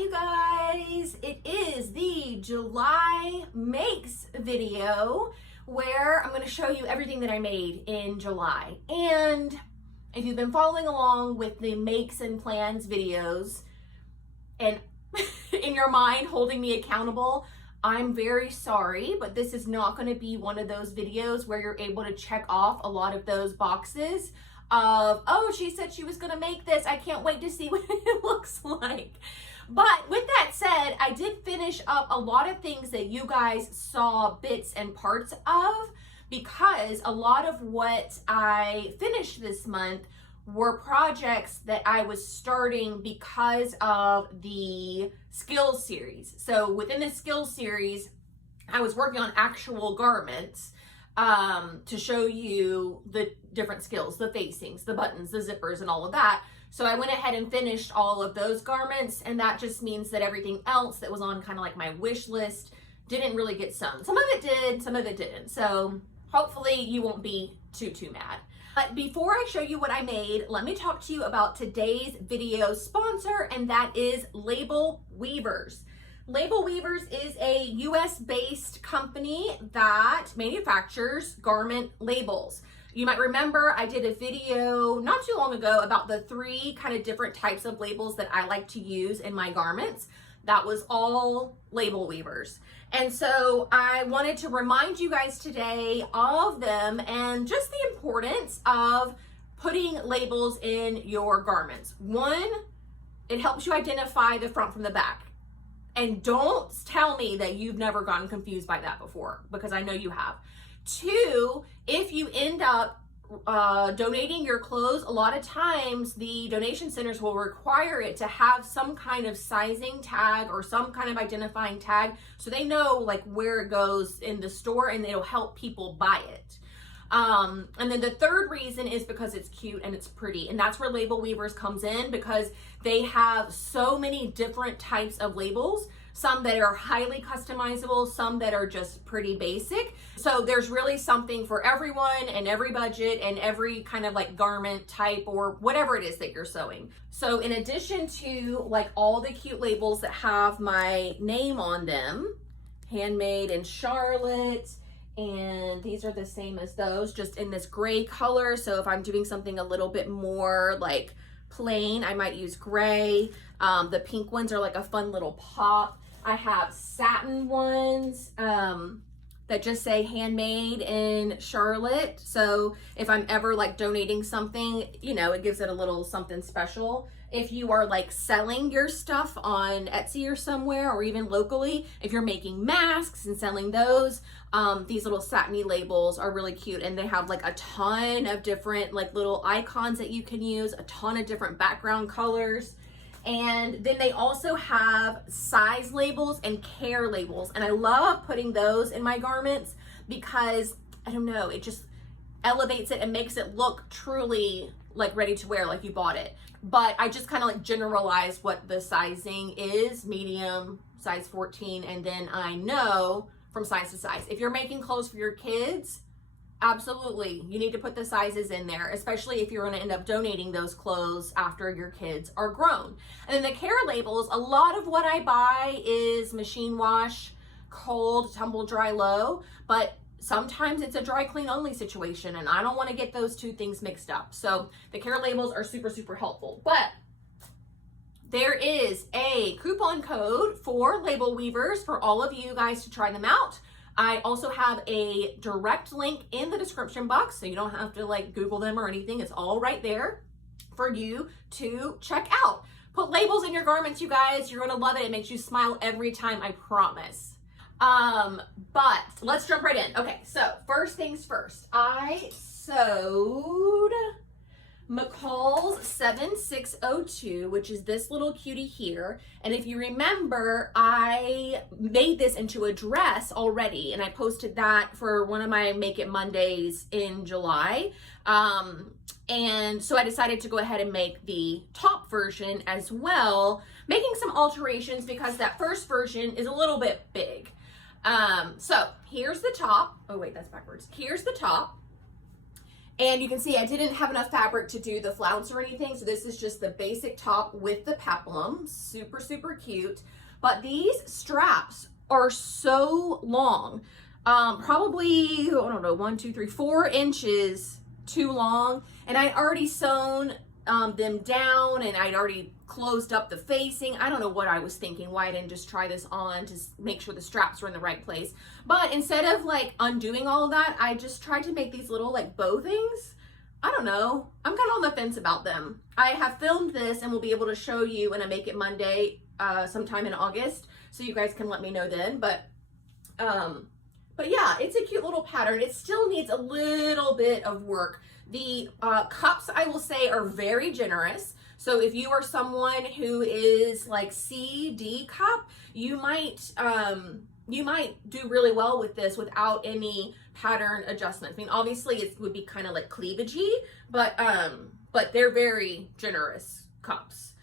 you guys, it is the July makes video where I'm going to show you everything that I made in July. And if you've been following along with the makes and plans videos and in your mind holding me accountable, I'm very sorry, but this is not going to be one of those videos where you're able to check off a lot of those boxes of, oh, she said she was going to make this. I can't wait to see what it looks like. But with that said, I did finish up a lot of things that you guys saw bits and parts of, because a lot of what I finished this month were projects that I was starting because of the skills series. So within the skills series, I was working on actual garments to show you the different skills, the facings, the buttons, the zippers, and all of that. So I went ahead and finished all of those garments, and that just means that everything else that was on kind of like my wish list didn't really get sewn. Some of it did, some of it didn't. So hopefully you won't be too mad. But before I show you what I made, let me talk to you about today's video sponsor, and that is Label Weavers. Label Weavers is a US-based company that manufactures garment labels. You might remember I did a video not too long ago about the 3 kind of different types of labels that I like to use in my garments. That was all Label Weavers. And so I wanted to remind you guys today of them and just the importance of putting labels in your garments. 1, it helps you identify the front from the back. And don't tell me that you've never gotten confused by that before, because I know you have. 2, if you end up donating your clothes, a lot of times the donation centers will require it to have some kind of sizing tag or some kind of identifying tag, so they know like where it goes in the store, and it'll help people buy it. And then the 3rd reason is because it's cute and it's pretty, and that's where Label Weavers comes in, because they have so many different types of labels, some that are highly customizable, some that are just pretty basic. So there's really something for everyone and every budget and every kind of like garment type or whatever it is that you're sewing. So in addition to like all the cute labels that have my name on them, handmade in Charlotte, and these are the same as those, just in this gray color. So if I'm doing something a little bit more like plain, I might use gray. The pink ones are like a fun little pop. I have satin ones that just say handmade in Charlotte. So if I'm ever like donating something, you know, it gives it a little something special. If you are like selling your stuff on Etsy or somewhere, or even locally, if you're making masks and selling those, these little satiny labels are really cute, and they have like a ton of different like little icons that you can use, a ton of different background colors. And then they also have size labels and care labels, and I love putting those in my garments because, I don't know, it just elevates it and makes it look truly like ready to wear, like you bought it. But I just kind of like generalize what the sizing is: medium, size 14, and then I know from size to size. If you're making clothes for your kids, absolutely, you need to put the sizes in there, especially if you're going to end up donating those clothes after your kids are grown. And then the care labels, a lot of what I buy is machine wash, cold, tumble dry, low, but sometimes it's a dry clean only situation, and I don't want to get those 2 things mixed up. So the care labels are super helpful. But there is a coupon code for Label Weavers for all of you guys to try them out. I also have a direct link in the description box, so you don't have to like Google them or anything. It's all right there for you to check out. Put labels in your garments, you guys. You're gonna love it. It makes you smile every time, I promise. But let's jump right in. Okay, so first things first. I sewed Mccall's 7602, which is this little cutie here. And if you remember, I made this into a dress already, and I posted that for one of my Make It Mondays in July. And so I decided to go ahead and make the top version as well, making some alterations because that first version is a little bit big. So here's the top. Oh wait, that's backwards. Here's the top. And you can see I didn't have enough fabric to do the flounce or anything. So this is just the basic top with the peplum. Super, super cute. But these straps are so long. Probably, I don't know, 1, 2, 3, 4 inches too long. And I'd already sewn them down, and I'd already closed up the facing. I don't know what I was thinking, why I didn't just try this on to make sure the straps were in the right place. But instead of like undoing all of that, I just tried to make these little like bow things. I don't know. I'm kind of on the fence about them. I have filmed this and we'll be able to show you when I make it Monday, sometime in August. So you guys can let me know then. But yeah, it's a cute little pattern. It still needs a little bit of work. The cups, I will say, are very generous. So if you are someone who is like C, D cup, you might do really well with this without any pattern adjustments. I mean, obviously it would be kind of like cleavagey, but they're very generous cups.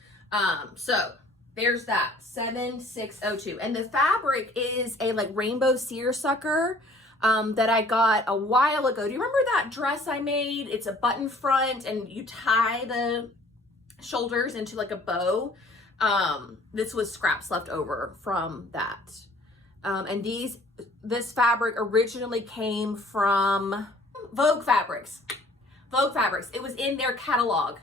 So there's that 7602, and the fabric is a like rainbow seersucker that I got a while ago. Do you remember that dress I made? It's a button front and you tie the shoulders into like a bow. This was scraps left over from that. And this fabric originally came from Vogue Fabrics. Vogue Fabrics. It was in their catalog,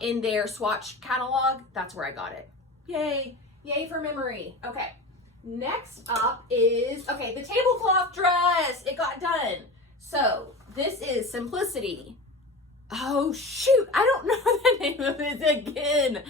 in their swatch catalog. That's where I got it. Yay. Yay for memory. Okay. Next up is, okay, the tablecloth dress. It got done. So this is Simplicity. Oh shoot, I don't know the name of it again.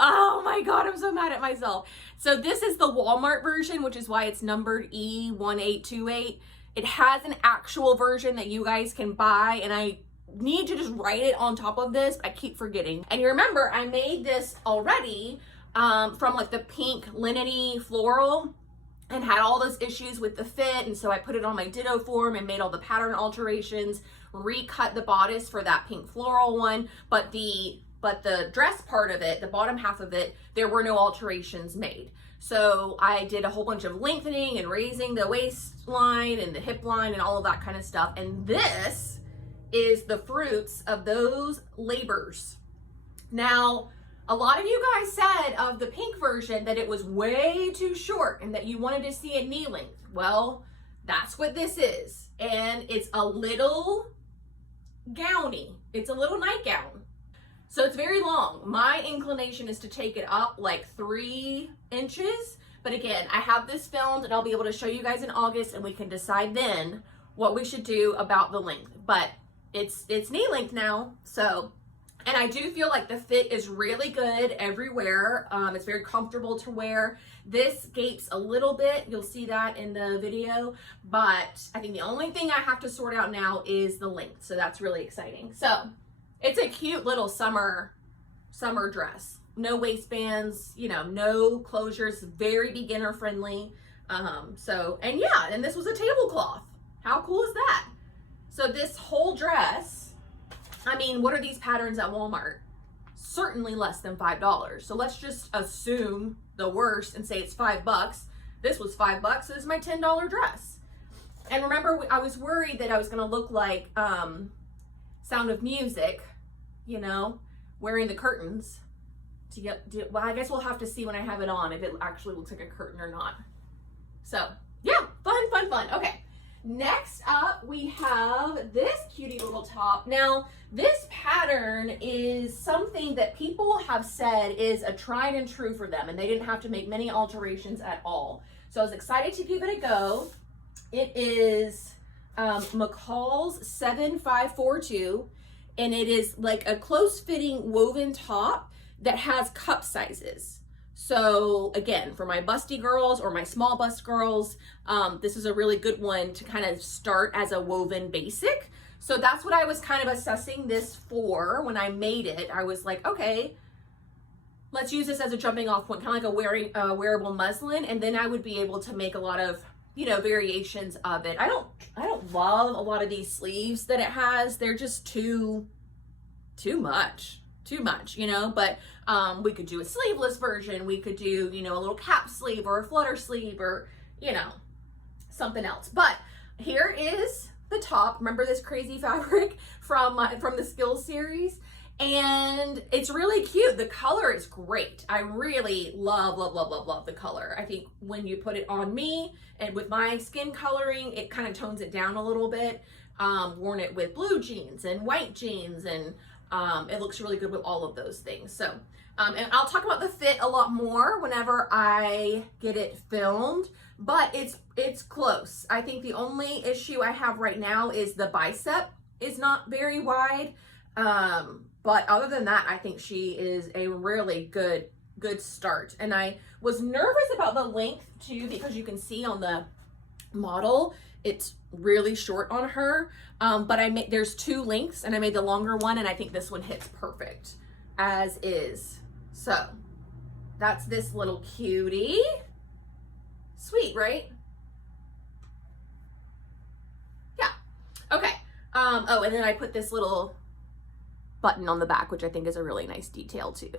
Oh my God, I'm so mad at myself. So this is the Walmart version, which is why it's numbered E1828. It has an actual version that you guys can buy, and I need to just write it on top of this. I keep forgetting. And you remember I made this already from like the pink linen-y floral, and had all those issues with the fit, and so I put it on my Ditto form and made all the pattern alterations, recut the bodice for that pink floral one, but the dress part of it, the bottom half of it, there were no alterations made. So I did a whole bunch of lengthening and raising the waistline and the hip line and all of that kind of stuff, and this is the fruits of those labors. Now, a lot of you guys said of the pink version that it was way too short and that you wanted to see it knee length. Well, that's what this is. And it's a little gowny. It's a little nightgown. So it's very long. My inclination is to take it up like 3 inches. But again, I have this filmed and I'll be able to show you guys in August, and we can decide then what we should do about the length. But it's knee length now, so. And I do feel like the fit is really good everywhere. It's very comfortable to wear. This gapes a little bit. You'll see that in the video. But I think the only thing I have to sort out now is the length. So that's really exciting. So it's a cute little summer dress. No waistbands, you know, no closures, very beginner friendly. And yeah, and this was a tablecloth. How cool is that? So this whole dress, I mean, what are these patterns at Walmart? Certainly less than $5. So let's just assume the worst and say it's $5. This was $5. So this is my $10 dress. And remember, I was worried that I was going to look like Sound of Music, you know, wearing the curtains to get, well, I guess we'll have to see when I have it on if it actually looks like a curtain or not. So yeah, fun. Okay. Next up, we have this cutie little top. Now, this pattern is something that people have said is a tried and true for them, and they didn't have to make many alterations at all. So I was excited to give it a go. It is Mccall's 7542, and it is like a close-fitting woven top that has cup sizes. So again, for my busty girls or my small bust girls, this is a really good one to kind of start as a woven basic. So that's what I was kind of assessing this for when I made it. I was like, okay, let's use this as a jumping off point, kind of like a wearable muslin, and then I would be able to make a lot of, you know, variations of it. I don't love a lot of these sleeves that it has. They're just too much, you know, but we could do a sleeveless version. We could do, you know, a little cap sleeve or a flutter sleeve or, you know, something else. But here is the top. Remember this crazy fabric from the Skills series? And it's really cute. The color is great. I really love, love, love, love, love the color. I think when you put it on me and with my skin coloring, it kind of tones it down a little bit. Worn it with blue jeans and white jeans, and it looks really good with all of those things. So, and I'll talk about the fit a lot more whenever I get it filmed, but it's close. I think the only issue I have right now is the bicep is not very wide. But other than that, I think she is a really good start. And I was nervous about the length too, because you can see on the model, it's really short on her. But there's 2 lengths, and I made the longer one, and I think this one hits perfect as is. So that's this little cutie. Sweet, right? Yeah. Okay. Oh, and then I put this little button on the back, which I think is a really nice detail too.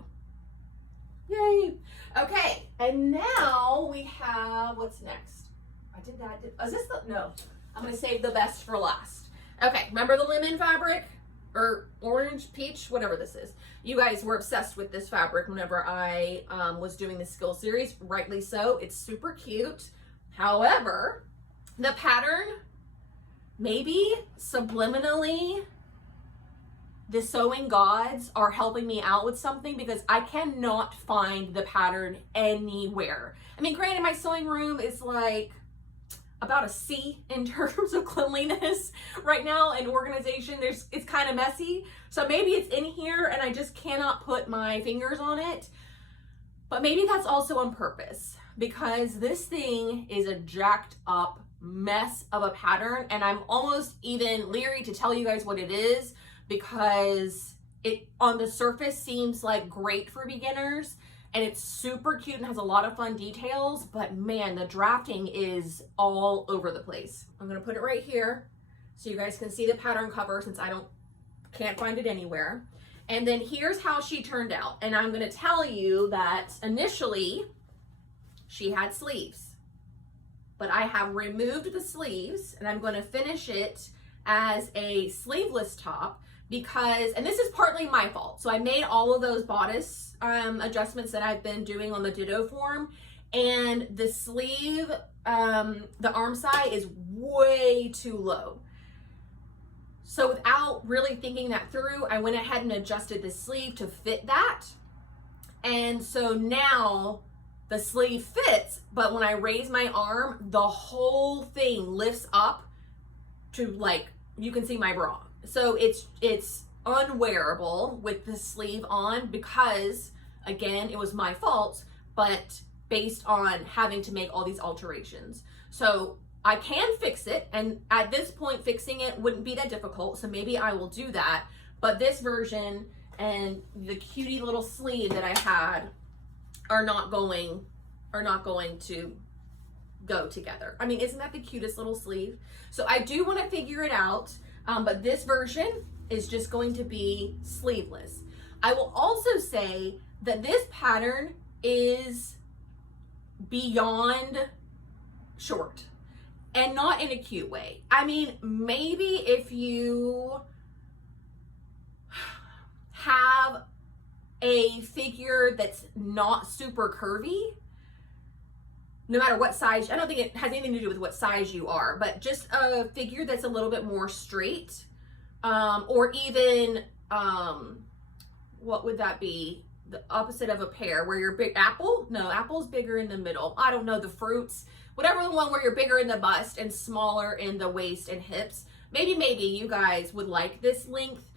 Yay. Okay, and now we have, what's next? Is this no, I'm gonna save the best for last. Okay, remember the lemon fabric? Or orange, peach, whatever this is. You guys were obsessed with this fabric whenever I was doing the skill series, rightly so. It's super cute. However, the pattern, maybe subliminally, the sewing gods are helping me out with something, because I cannot find the pattern anywhere. I mean, granted, my sewing room is like about a C in terms of cleanliness right now and organization. It's kind of messy. So maybe it's in here and I just cannot put my fingers on it. But maybe that's also on purpose, because this thing is a jacked up mess of a pattern, and I'm almost even leery to tell you guys what it is, because it on the surface seems like great for beginners, and it's super cute and has a lot of fun details, but man, the drafting is all over the place. I'm gonna put it right here so you guys can see the pattern cover, since I can't find it anywhere. And then here's how she turned out. And I'm gonna tell you that initially she had sleeves, but I have removed the sleeves and I'm gonna finish it as a sleeveless top, because, and this is partly my fault. So I made all of those bodice adjustments that I've been doing on the Ditto form, and the sleeve, the arm side is way too low. So without really thinking that through, I went ahead and adjusted the sleeve to fit that. And so now the sleeve fits, but when I raise my arm, the whole thing lifts up to, like, you can see my bra. So it's unwearable with the sleeve on, because again, it was my fault, but based on having to make all these alterations. So I can fix it, and at this point fixing it wouldn't be that difficult, so maybe I will do that. But this version and the cutie little sleeve that I had are not going to go together. I mean, isn't that the cutest little sleeve? So I do want to figure it out, but this version is just going to be sleeveless. I will also say that this pattern is beyond short, and not in a cute way. I mean, maybe if you have a figure that's not super curvy, no matter what size, I don't think it has anything to do with what size you are, but just a figure that's a little bit more straight, or even, what would that be? The opposite of a pear, where you're big. Apple? No, apple's bigger in the middle. I don't know, the fruits. Whatever the one where you're bigger in the bust and smaller in the waist and hips. Maybe you guys would like this length.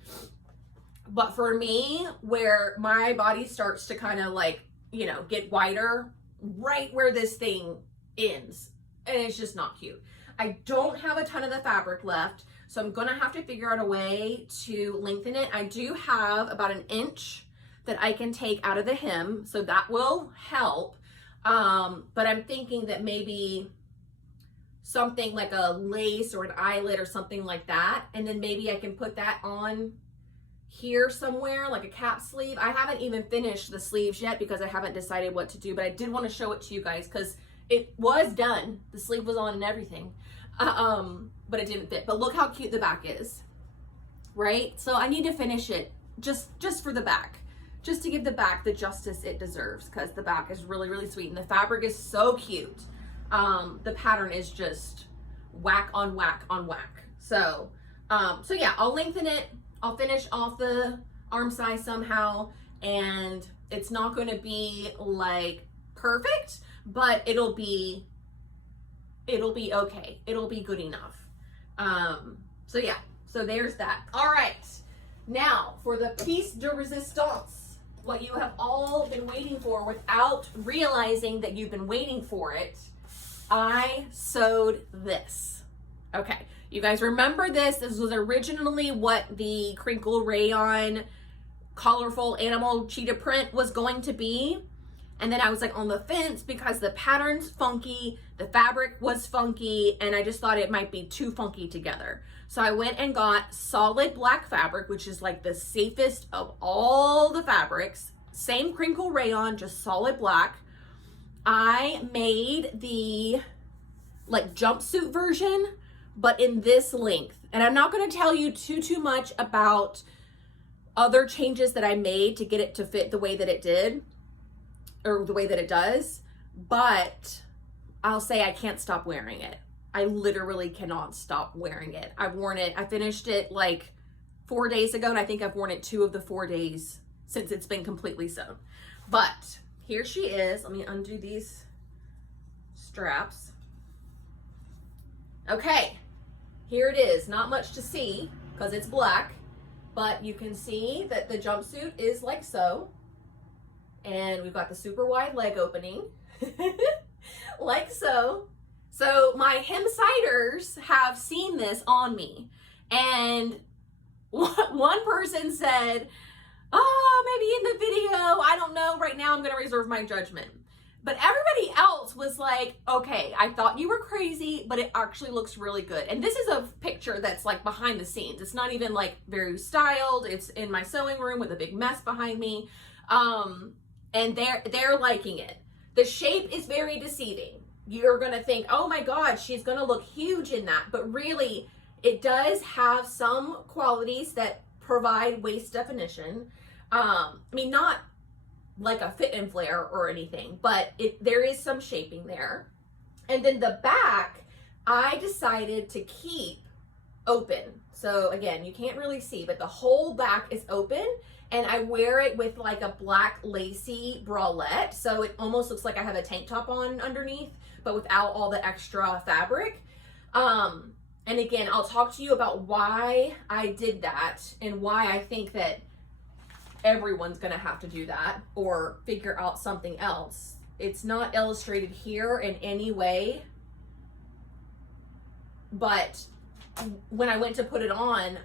But for me, where my body starts to kind of like, you know, get wider, right where this thing ends, and it's just not cute. I don't have a ton of the fabric left, so I'm gonna have to figure out a way to lengthen it. I do have about 1 inch that I can take out of the hem, so that will help. But I'm thinking that maybe something like a lace or an eyelet or something like that, and then maybe I can put that on here somewhere, like a cap sleeve. I haven't even finished the sleeves yet because I haven't decided what to do, but I did want to show it to you guys because it was done. The sleeve was on and everything. but it didn't fit. But look how cute the back is, right? So I need to finish it just for the back, just to give the back the justice it deserves, because the back is really, really sweet and the fabric is so cute. The pattern is just whack on whack on whack. So yeah, I'll lengthen it. I'll finish off the arm size somehow, and it's not going to be like perfect, but it'll be okay. It'll be good enough. So yeah, so there's that. All right, now for the piece de resistance, what you have all been waiting for without realizing that you've been waiting for it. I sewed this. Okay, you guys remember this? This was originally what the crinkle rayon colorful animal cheetah print was going to be. And then I was like on the fence because the pattern's funky, the fabric was funky, and I just thought it might be too funky together. So I went and got solid black fabric, which is like the safest of all the fabrics. Same crinkle rayon, just solid black. I made the like jumpsuit version, but in this length. And I'm not going to tell you too much about other changes that I made to get it to fit the way that it did, or the way that it does, but I'll say I can't stop wearing it. I literally cannot stop wearing it. I've worn it, I finished it like 4 days ago, and I think I've worn it 2 of the 4 days since it's been completely sewn. But here she is. Let me undo these straps. Okay, here it is. Not much to see because it's black, but you can see that the jumpsuit is like so. And we've got the super wide leg opening, like so. So my hem-siders have seen this on me. And one person said, oh, maybe in the video, I don't know, right now I'm gonna reserve my judgment. But everybody else was like, okay, I thought you were crazy, but it actually looks really good. And this is a picture that's like behind the scenes. It's not even like very styled. It's in my sewing room with a big mess behind me. And they're liking it. The shape is very deceiving. You're gonna think, oh my God, she's gonna look huge in that. But really, it does have some qualities that provide waist definition. I mean, not like a fit and flare or anything, but there is some shaping there. And then the back, I decided to keep open. So again, you can't really see, but the whole back is open, and I wear it with like a black lacy bralette. So it almost looks like I have a tank top on underneath, but without all the extra fabric. And again, I'll talk to you about why I did that and why I think that everyone's gonna have to do that or figure out something else. It's not illustrated here in any way, but when I went to put it on,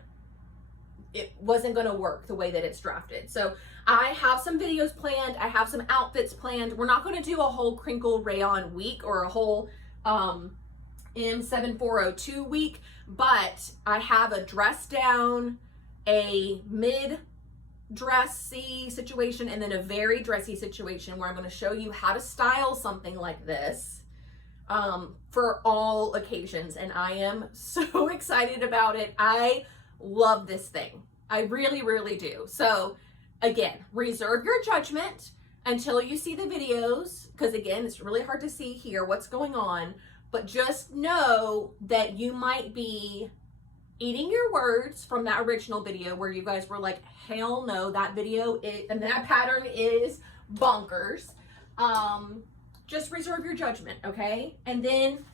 it wasn't gonna work the way that it's drafted. So I have some videos planned, I have some outfits planned. We're not gonna do a whole crinkle rayon week or a whole M7402 week, but I have a dress down, a mid dressy situation, and then a very dressy situation where I'm going to show you how to style something like this for all occasions. And I am so excited about it. I love this thing. I really, really do. So again, reserve your judgment until you see the videos, because again, it's really hard to see here what's going on, but just know that you might be eating your words from that original video where you guys were like, hell no, that video and that pattern is bonkers. Just reserve your judgment, okay? And then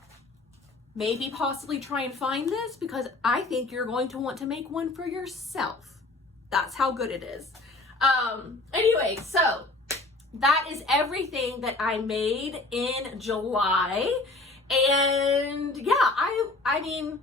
maybe possibly try and find this, because I think you're going to want to make one for yourself. That's how good it is. Anyway, so that is everything that I made in July. And yeah, I mean,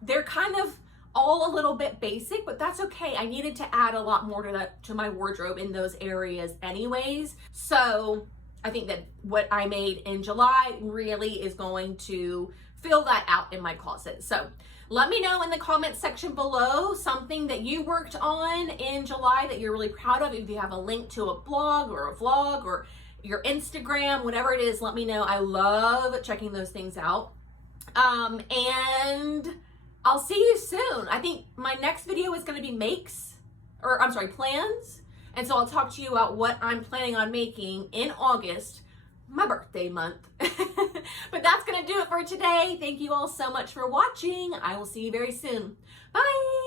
they're kind of all a little bit basic, but that's okay. I needed to add a lot more to my wardrobe in those areas anyways. So I think that what I made in July really is going to fill that out in my closet. So let me know in the comments section below something that you worked on in July that you're really proud of. If you have a link to a blog or a vlog or your Instagram, whatever it is, let me know. I love checking those things out. And I'll see you soon. I think my next video is going to be plans. And so I'll talk to you about what I'm planning on making in August, my birthday month. But that's going to do it for today. Thank you all so much for watching. I will see you very soon. Bye.